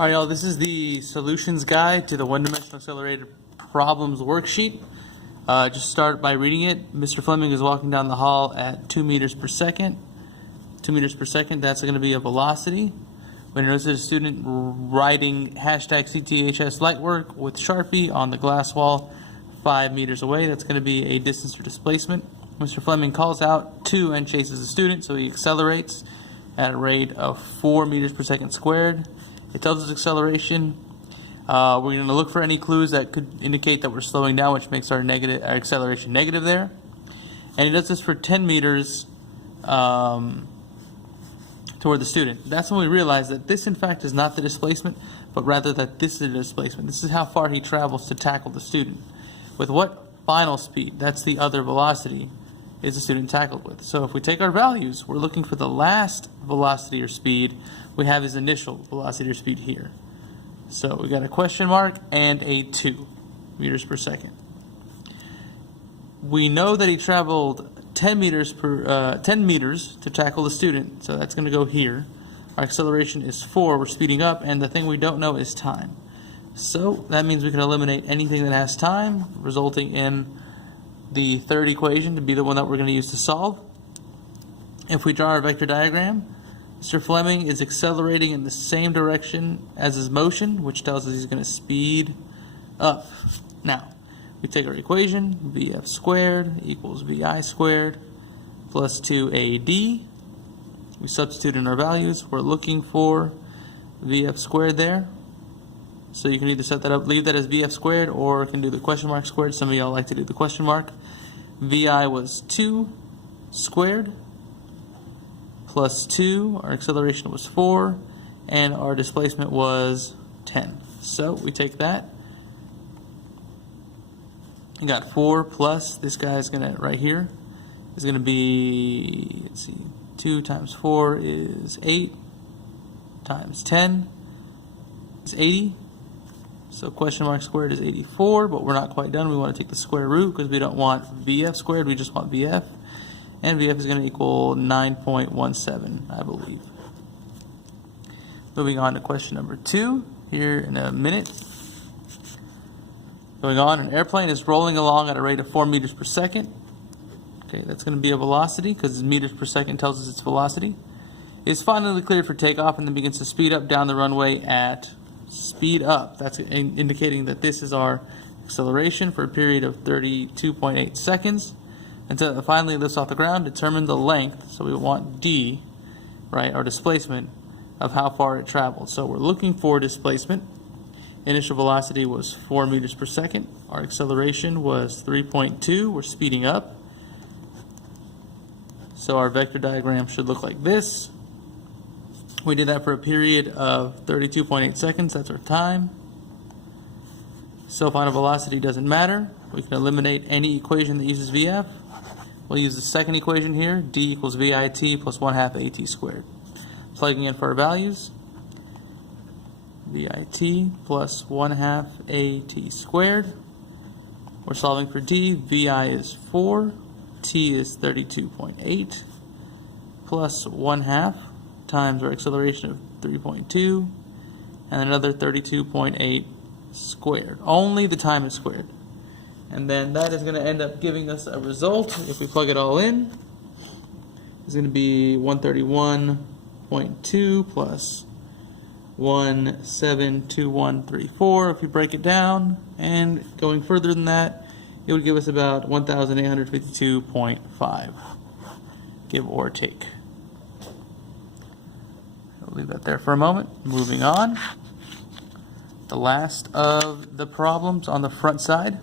All right, y'all, this is the solutions guide to the one-dimensional accelerated problems worksheet. Just start by reading it. Mr. Fleming is walking down the hall at 2 meters per second. 2 meters per second, that's going to be a velocity. When you notice a student writing hashtag CTHS Lightwork with Sharpie on the glass wall 5 meters away, that's going to be a distance or displacement. Mr. Fleming calls out 2 and chases the student, so he accelerates at a rate of 4 meters per second squared. It tells us acceleration. We're going to look for any clues that could indicate that we're slowing down, which makes our acceleration negative there. And he does this for 10 meters toward the student. That's when we realize that this, in fact, is not the displacement, but rather that this is the displacement. This is how far he travels to tackle the student. With what final speed, that's the other velocity, is the student tackled with. So if we take our values, we're looking for the last velocity or speed. We have his initial velocity or speed here. So we got a question mark and a 2 meters per second. We know that he traveled 10 meters to tackle the student, so that's going to go here. Our acceleration is 4, we're speeding up, and the thing we don't know is time. So that means we can eliminate anything that has time, resulting in the third equation to be the one that we're going to use to solve. If we draw our vector diagram, Mr. Fleming is accelerating in the same direction as his motion, which tells us he's going to speed up. Now, we take our equation, VF squared equals VI squared plus 2AD. We substitute in our values. We're looking for VF squared there. So you can either set that up, leave that as VF squared, or can do the question mark squared. Some of y'all like to do the question mark. VI was 2 squared plus 2. Our acceleration was 4, and our displacement was 10. So we take that. We got 4 plus, this guy is going to, right here, is going to be, let's see, 2 times 4 is 8, times 10 is 80. So question mark squared is 84, but we're not quite done. We want to take the square root because we don't want VF squared, we just want VF. And VF is going to equal 9.17, I believe. Moving on to question number 2 here in a minute. Going on, an airplane is rolling along at a rate of 4 meters per second. Okay, that's going to be a velocity because meters per second tells us its velocity. It's finally cleared for takeoff and then begins to speed up down the runway at speed up. That's indicating that this is our acceleration for a period of 32.8 seconds until it finally lifts off the ground. Determine the length, so we want D, right, our displacement of how far it traveled. So we're looking for displacement. Initial velocity was 4 meters per second. Our acceleration was 3.2. We're speeding up. So our vector diagram should look like this. We did that for a period of 32.8 seconds. That's our time. So final velocity doesn't matter. We can eliminate any equation that uses VF. We'll use the second equation here. D equals VIT plus 1/2 AT squared. Plugging in for our values. VIT plus 1/2 AT squared. We're solving for D. VI is 4. T is 32.8 plus 1/2 times our acceleration of 3.2 and another 32.8 squared. Only the time is squared. And then that is going to end up giving us a result. If we plug it all in, it's going to be 131.2 plus 172134. If you break it down and going further than that, it would give us about 1852.5, give or take. I'll leave that there for a moment. Moving on. The last of the problems on the front side.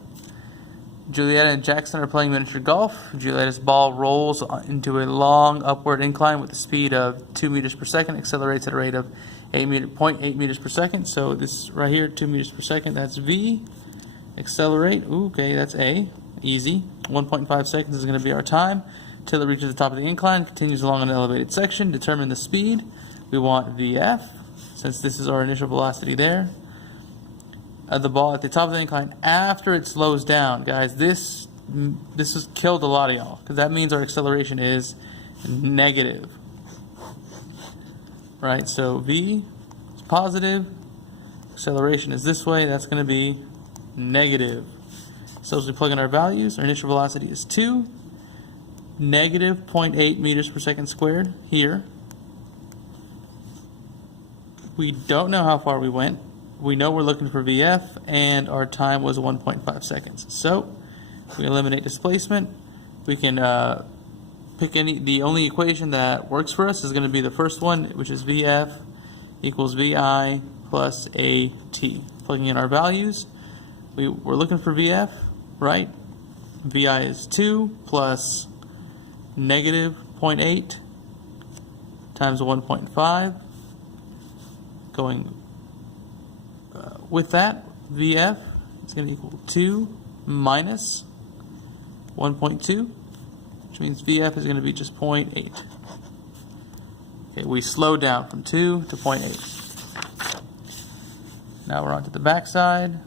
Julietta and Jackson are playing miniature golf. Julietta's ball rolls into a long upward incline with a speed of 2 meters per second, accelerates at a rate of 0.8 meters per second. So this right here, 2 meters per second, that's V. Accelerate, okay, that's A, easy. 1.5 seconds is going to be our time till it reaches the top of the incline, continues along an elevated section. Determine the speed. We want VF, since this is our initial velocity there. The ball at the top of the incline after it slows down. Guys, this has killed a lot of y'all, because that means our acceleration is negative. Right, so V is positive, acceleration is this way, that's going to be negative. So as we plug in our values, our initial velocity is 2, negative 0.8 meters per second squared here. We don't know how far we went. We know we're looking for VF, and our time was 1.5 seconds. So we eliminate displacement. We can pick the only equation that works for us is going to be the first one, which is VF equals VI plus AT. Plugging in our values, we're looking for VF, right? VI is 2 plus negative 0.8 times 1.5. Going with that, VF is going to equal 2 minus 1.2, which means VF is going to be just 0.8. Okay, we slowed down from 2 to 0.8. Now we're on to the back side.